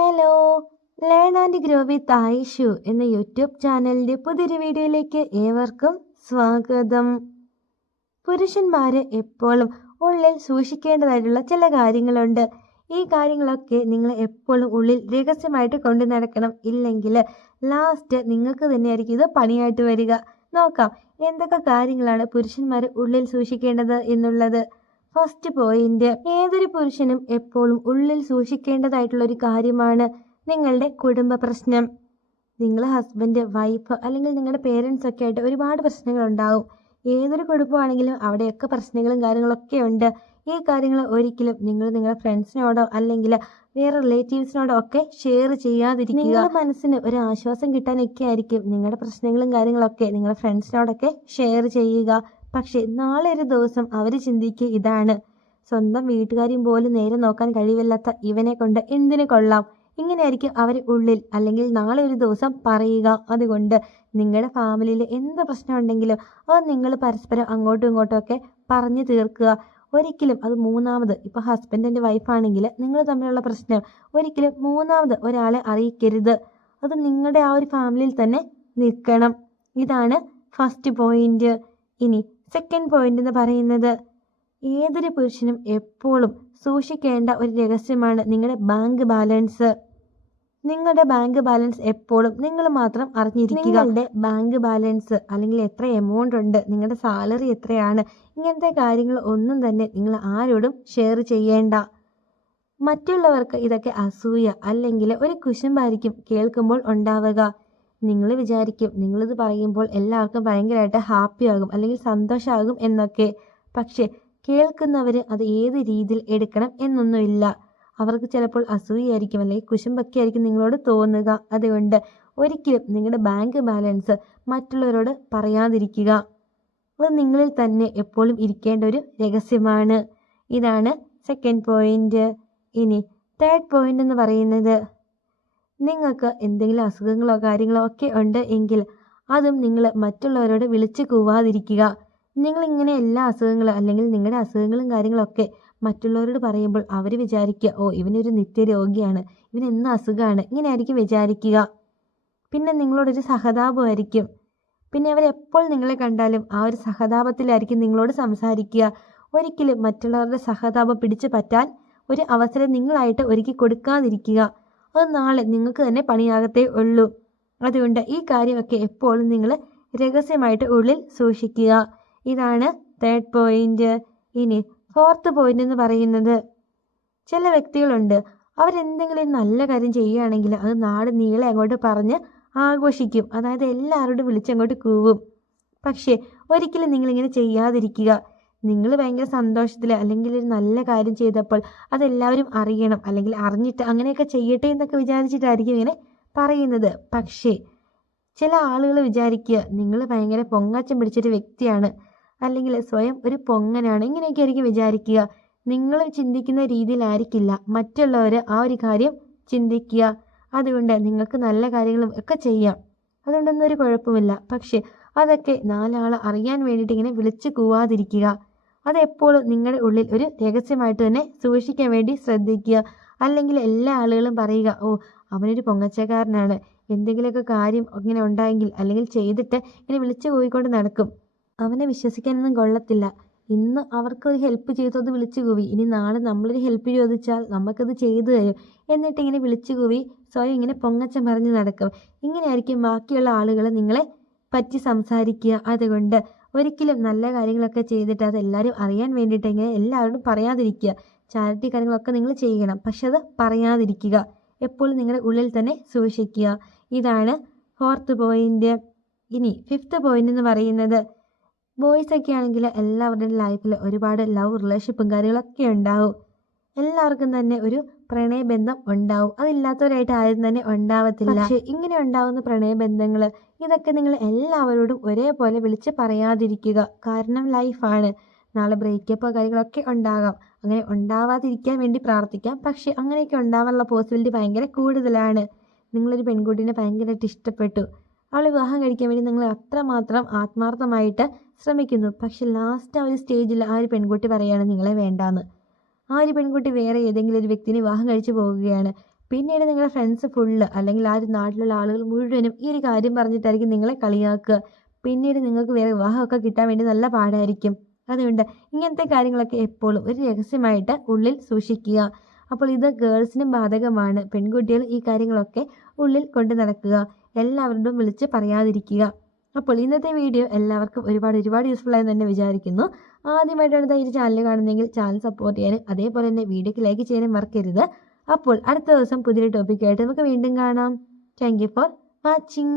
Hello, learn and grow with Ayishu എന്ന YouTube ചാനലിൻ്റെ പുതിയൊരു വീഡിയോയിലേക്ക് ഏവർക്കും സ്വാഗതം. പുരുഷന്മാര് എപ്പോഴും ഉള്ളിൽ സൂക്ഷിക്കേണ്ടതായിട്ടുള്ള ചില കാര്യങ്ങളുണ്ട്. ഈ കാര്യങ്ങളൊക്കെ നിങ്ങൾ എപ്പോഴും ഉള്ളിൽ രഹസ്യമായിട്ട് കൊണ്ടു നടക്കണം. ഇല്ലെങ്കിൽ ലാസ്റ്റ് നിങ്ങൾക്ക് തന്നെയായിരിക്കും ഇത് പണിയായിട്ട് വരിക. നോക്കാം എന്തൊക്കെ കാര്യങ്ങളാണ് പുരുഷന്മാർ ഉള്ളിൽ സൂക്ഷിക്കേണ്ടത് എന്നുള്ളത്. ഫസ്റ്റ് പോയിന്റ്, ഏതൊരു പുരുഷനും എപ്പോഴും ഉള്ളിൽ സൂക്ഷിക്കേണ്ടതായിട്ടുള്ള ഒരു കാര്യമാണ് നിങ്ങളുടെ കുടുംബ പ്രശ്നം. നിങ്ങൾ ഹസ്ബൻഡ്, വൈഫ് അല്ലെങ്കിൽ നിങ്ങളുടെ പേരൻസ് ഒക്കെ ആയിട്ട് ഒരുപാട് പ്രശ്നങ്ങൾ ഉണ്ടാവും. ഏതൊരു കുടുംബമാണെങ്കിലും അവിടെയൊക്കെ പ്രശ്നങ്ങളും കാര്യങ്ങളൊക്കെ ഉണ്ട്. ഈ കാര്യങ്ങൾ ഒരിക്കലും നിങ്ങൾ നിങ്ങളുടെ ഫ്രണ്ട്സിനോടോ അല്ലെങ്കിൽ വേറെ റിലേറ്റീവ്സിനോടോ ഒക്കെ ഷെയർ ചെയ്യാതിരിക്കുക. നിങ്ങളുടെ മനസ്സിന് ഒരു ആശ്വാസം കിട്ടാനൊക്കെ ആയിരിക്കും നിങ്ങളുടെ പ്രശ്നങ്ങളും കാര്യങ്ങളൊക്കെ നിങ്ങളുടെ ഫ്രണ്ട്സിനോടൊക്കെ ഷെയർ ചെയ്യുക. പക്ഷെ നാളെ ഒരു ദിവസം അവർ ചിന്തിക്കുക ഇതാണ്, സ്വന്തം വീട്ടുകാരും പോലും നേരെ നോക്കാൻ കഴിവില്ലാത്ത ഇവനെ കൊണ്ട് എന്തിനു കൊള്ളാം. ഇങ്ങനെയായിരിക്കും അവർ ഉള്ളിൽ അല്ലെങ്കിൽ നാളെ ഒരു ദിവസം പറയുക. അതുകൊണ്ട് നിങ്ങളുടെ ഫാമിലിയിൽ എന്ത് പ്രശ്നം ഉണ്ടെങ്കിലും അത് നിങ്ങൾ പരസ്പരം അങ്ങോട്ടും ഇങ്ങോട്ടും ഒക്കെ പറഞ്ഞു തീർക്കുക. ഒരിക്കലും അത് മൂന്നാമത്, ഇപ്പോൾ ഹസ്ബൻഡ് ആൻഡ് വൈഫാണെങ്കിൽ നിങ്ങൾ തമ്മിലുള്ള പ്രശ്നം ഒരിക്കലും മൂന്നാമത് ഒരാളെ അറിയിക്കരുത്. അത് നിങ്ങളുടെ ആ ഒരു ഫാമിലിയിൽ തന്നെ നിൽക്കണം. ഇതാണ് ഫസ്റ്റ് പോയിന്റ്. ഇനി സെക്കൻഡ് പോയിന്റ് എന്ന് പറയുന്നത്, ഏതൊരു പുരുഷനും എപ്പോഴും സൂക്ഷിക്കേണ്ട ഒരു രഹസ്യമാണ് നിങ്ങളുടെ ബാങ്ക് ബാലൻസ്. നിങ്ങളുടെ ബാങ്ക് ബാലൻസ് എപ്പോഴും നിങ്ങൾ മാത്രം അറിഞ്ഞിരിക്കുക. നിങ്ങളുടെ ബാങ്ക് ബാലൻസ് അല്ലെങ്കിൽ എത്ര എമൗണ്ട് ഉണ്ട്, നിങ്ങളുടെ സാലറി എത്രയാണ്, ഇങ്ങനത്തെ കാര്യങ്ങൾ ഒന്നും തന്നെ നിങ്ങൾ ആരോടും ഷെയർ ചെയ്യേണ്ട. മറ്റുള്ളവർക്ക് ഇതൊക്കെ അസൂയ അല്ലെങ്കിൽ ഒരു കുശുമ്പായിരിക്കും കേൾക്കുമ്പോൾ ഉണ്ടാവുക. നിങ്ങൾ വിചാരിക്കും നിങ്ങളിത് പറയുമ്പോൾ എല്ലാവർക്കും ഭയങ്കരമായിട്ട് ഹാപ്പിയാകും അല്ലെങ്കിൽ സന്തോഷമാകും എന്നൊക്കെ. പക്ഷെ കേൾക്കുന്നവർ അത് ഏത് രീതിയിൽ എടുക്കണം എന്നൊന്നുമില്ല. അവർക്ക് ചിലപ്പോൾ അസൂയായിരിക്കും അല്ലെങ്കിൽ കുശുമ്പൊക്കെ ആയിരിക്കും നിങ്ങളോട് തോന്നുക. അതുകൊണ്ട് ഒരിക്കലും നിങ്ങളുടെ ബാങ്ക് ബാലൻസ് മറ്റുള്ളവരോട് പറയാതിരിക്കുക. അത് നിങ്ങളിൽ തന്നെ എപ്പോഴും ഇരിക്കേണ്ട ഒരു രഹസ്യമാണ്. ഇതാണ് സെക്കൻഡ് പോയിന്റ്. ഇനി തേർഡ് പോയിന്റ് എന്ന് പറയുന്നത്, നിങ്ങൾക്ക് എന്തെങ്കിലും അസുഖങ്ങളോ കാര്യങ്ങളോ ഒക്കെ ഉണ്ട് എങ്കിൽ അതും നിങ്ങൾ മറ്റുള്ളവരോട് വിളിച്ചു കൂവാതിരിക്കുക. നിങ്ങളിങ്ങനെ എല്ലാ അസുഖങ്ങളും അല്ലെങ്കിൽ നിങ്ങളുടെ അസുഖങ്ങളും കാര്യങ്ങളൊക്കെ മറ്റുള്ളവരോട് പറയുമ്പോൾ അവർ വിചാരിക്കുക, ഓ ഇവനൊരു നിത്യരോഗിയാണ്, ഇവനെന്ന അസുഖമാണ്, ഇങ്ങനെ ആയിരിക്കും വിചാരിക്കുക. പിന്നെ നിങ്ങളോടൊരു സഹതാപമായിരിക്കും. പിന്നെ അവരെപ്പോൾ നിങ്ങളെ കണ്ടാലും ആ ഒരു സഹതാപത്തിലായിരിക്കും നിങ്ങളോട് സംസാരിക്കുക. ഒരിക്കലും മറ്റുള്ളവരുടെ സഹതാപം പിടിച്ചു പറ്റാൻ ഒരു അവസരം നിങ്ങളായിട്ട് ഒരുക്കി കൊടുക്കാതിരിക്കുക. അത് നാളെ നിങ്ങൾക്ക് തന്നെ പണിയാകത്തേ ഉള്ളൂ. അതുകൊണ്ട് ഈ കാര്യമൊക്കെ എപ്പോഴും നിങ്ങൾ രഹസ്യമായിട്ട് ഉള്ളിൽ സൂക്ഷിക്കുക. ഇതാണ് തേർഡ് പോയിന്റ്. ഇനി ഫോർത്ത് പോയിന്റ് എന്ന് പറയുന്നത്, ചില വ്യക്തികളുണ്ട്, അവരെന്തെങ്കിലും ഒരു നല്ല കാര്യം ചെയ്യുകയാണെങ്കിൽ അത് നാട് നീളെ അങ്ങോട്ട് പറഞ്ഞ് ആഘോഷിക്കും. അതായത് എല്ലാവരോടും വിളിച്ചങ്ങോട്ട് കൂവും. പക്ഷേ ഒരിക്കലും നിങ്ങളിങ്ങനെ ചെയ്യാതിരിക്കുക. നിങ്ങൾ ഭയങ്കര സന്തോഷത്തിൽ അല്ലെങ്കിൽ ഒരു നല്ല കാര്യം ചെയ്തപ്പോൾ അതെല്ലാവരും അറിയണം അല്ലെങ്കിൽ അറിഞ്ഞിട്ട് അങ്ങനെയൊക്കെ ചെയ്യട്ടെ എന്നൊക്കെ വിചാരിച്ചിട്ടായിരിക്കും ഇങ്ങനെ പറയുന്നത്. പക്ഷേ ചില ആളുകൾ വിചാരിക്കുക നിങ്ങൾ ഭയങ്കര പൊങ്ങച്ചം പിടിച്ചൊരു വ്യക്തിയാണ് അല്ലെങ്കിൽ സ്വയം ഒരു പൊങ്ങനാണ്, ഇങ്ങനെയൊക്കെ ആയിരിക്കും വിചാരിക്കുക. നിങ്ങൾ ചിന്തിക്കുന്ന രീതിയിലായിരിക്കില്ല മറ്റുള്ളവർ ആ ഒരു കാര്യം ചിന്തിക്കുക. അതുകൊണ്ട് നിങ്ങൾക്ക് നല്ല കാര്യങ്ങളും ഒക്കെ ചെയ്യാം, അതുകൊണ്ടൊന്നും ഒരു കുഴപ്പമില്ല. പക്ഷേ അതൊക്കെ നാലാൾ അറിയാൻ വേണ്ടിയിട്ട് ഇങ്ങനെ വിളിച്ചു കൂവാതിരിക്കുക. അതെപ്പോഴും നിങ്ങളുടെ ഉള്ളിൽ ഒരു രഹസ്യമായിട്ട് തന്നെ സൂക്ഷിക്കാൻ വേണ്ടി ശ്രദ്ധിക്കുക. അല്ലെങ്കിൽ എല്ലാ ആളുകളും പറയുക, ഓ അവനൊരു പൊങ്ങച്ചക്കാരനാണ്, എന്തെങ്കിലുമൊക്കെ കാര്യം ഇങ്ങനെ ഉണ്ടായെങ്കിൽ അല്ലെങ്കിൽ ചെയ്തിട്ട് ഇങ്ങനെ വിളിച്ചു കൂവിക്കൊണ്ട് നടക്കും, അവനെ വിശ്വസിക്കാനൊന്നും കൊള്ളത്തില്ല. ഇന്ന് അവർക്കൊരു ഹെൽപ്പ് ചെയ്തത് വിളിച്ചു കൂവി, ഇനി നാളെ നമ്മളൊരു ഹെൽപ്പ് ചോദിച്ചാൽ നമുക്കത് ചെയ്തു തരും എന്നിട്ട് ഇങ്ങനെ വിളിച്ചു കൂവി സ്വയം ഇങ്ങനെ പൊങ്ങച്ചം പറഞ്ഞ് നടക്കും. ഇങ്ങനെയായിരിക്കും ബാക്കിയുള്ള ആളുകൾ നിങ്ങളെ പറ്റി സംസാരിക്കുക. അതുകൊണ്ട് ഒരിക്കലും നല്ല കാര്യങ്ങളൊക്കെ ചെയ്തിട്ട് അതെല്ലാവരും അറിയാൻ വേണ്ടിയിട്ട് ഇങ്ങനെ എല്ലാവരോടും പറയാതിരിക്കുക. ചാരിറ്റി കാര്യങ്ങളൊക്കെ നിങ്ങൾ ചെയ്യണം, പക്ഷെ അത് പറയാതിരിക്കുക. എപ്പോഴും നിങ്ങളുടെ ഉള്ളിൽ തന്നെ സൂക്ഷിക്കുക. ഇതാണ് ഫോർത്ത് പോയിന്റ്. ഇനി ഫിഫ്ത്ത് പോയിന്റ് എന്ന് പറയുന്നത്, ബോയ്സ് ഒക്കെ ആണെങ്കിൽ എല്ലാവരുടെയും ലൈഫിൽ ഒരുപാട് ലവ് റിലേഷൻഷിപ്പും കാര്യങ്ങളൊക്കെ ഉണ്ടാവും. എല്ലാവർക്കും തന്നെ ഒരു പ്രണയബന്ധം ഉണ്ടാവും. അതില്ലാത്തവരായിട്ട് ആരും തന്നെ ഉണ്ടാവത്തില്ല. പക്ഷെ ഇങ്ങനെ ഉണ്ടാവുന്ന പ്രണയബന്ധങ്ങൾ ഇതൊക്കെ നിങ്ങൾ എല്ലാവരോടും ഒരേപോലെ വിളിച്ച് പറയാതിരിക്കുക. കാരണം ലൈഫാണ്, നാളെ ബ്രേക്കപ്പോ കാര്യങ്ങളൊക്കെ ഉണ്ടാകാം. അങ്ങനെ ഉണ്ടാവാതിരിക്കാൻ വേണ്ടി പ്രാർത്ഥിക്കാം. പക്ഷെ അങ്ങനെയൊക്കെ ഉണ്ടാവാനുള്ള പോസിബിലിറ്റി ഭയങ്കര കൂടുതലാണ്. നിങ്ങളൊരു പെൺകുട്ടീനെ ഭയങ്കരമായിട്ട് ഇഷ്ടപ്പെട്ടു, അവൾ വിവാഹം കഴിക്കാൻ വേണ്ടി നിങ്ങൾ അത്രമാത്രം ആത്മാർത്ഥമായിട്ട് ശ്രമിക്കുന്നു. പക്ഷെ ലാസ്റ്റ് ആ ഒരു സ്റ്റേജിൽ ആ ഒരു പെൺകുട്ടി പറയുകയാണ് നിങ്ങളെ വേണ്ടാന്ന്. ആ ഒരു പെൺകുട്ടി വേറെ ഏതെങ്കിലും ഒരു വ്യക്തിനെ വിവാഹം കഴിച്ചു പോവുകയാണ്. പിന്നീട് നിങ്ങളുടെ ഫ്രണ്ട്സ് ഫുള്ള് അല്ലെങ്കിൽ ആ ഒരു നാട്ടിലുള്ള ആളുകൾ മുഴുവനും ഈ ഒരു കാര്യം പറഞ്ഞിട്ടായിരിക്കും നിങ്ങളെ കളിയാക്കുക. പിന്നീട് നിങ്ങൾക്ക് വേറെ വിവാഹമൊക്കെ കിട്ടാൻ വേണ്ടി നല്ല പാടായിരിക്കും. അതുകൊണ്ട് ഇങ്ങനത്തെ കാര്യങ്ങളൊക്കെ എപ്പോഴും ഒരു രഹസ്യമായിട്ട് ഉള്ളിൽ സൂക്ഷിക്കുക. അപ്പോൾ ഇത് ഗേൾസിനും ബാധകമാണ്. പെൺകുട്ടികൾ ഈ കാര്യങ്ങളൊക്കെ ഉള്ളിൽ കൊണ്ട് നടക്കുക. എല്ലാവരോടും വിളിച്ച് പറയാതിരിക്കുക. അപ്പോൾ ഇന്നത്തെ വീഡിയോ എല്ലാവർക്കും ഒരുപാട് യൂസ്ഫുൾ ആയെന്ന് തന്നെ വിചാരിക്കുന്നു. ആദ്യമായിട്ടാണ് ഈ ചാനൽ കാണുന്നതെങ്കിൽ ചാനൽ സപ്പോർട്ട് ചെയ്യാനും അതേപോലെ തന്നെ വീഡിയോക്ക് ലൈക്ക് ചെയ്യാനും മറക്കരുത്. അപ്പോൾ അടുത്ത ദിവസം പുതിയൊരു ടോപ്പിക്കായിട്ട് നമുക്ക് വീണ്ടും കാണാം. Thank you for watching.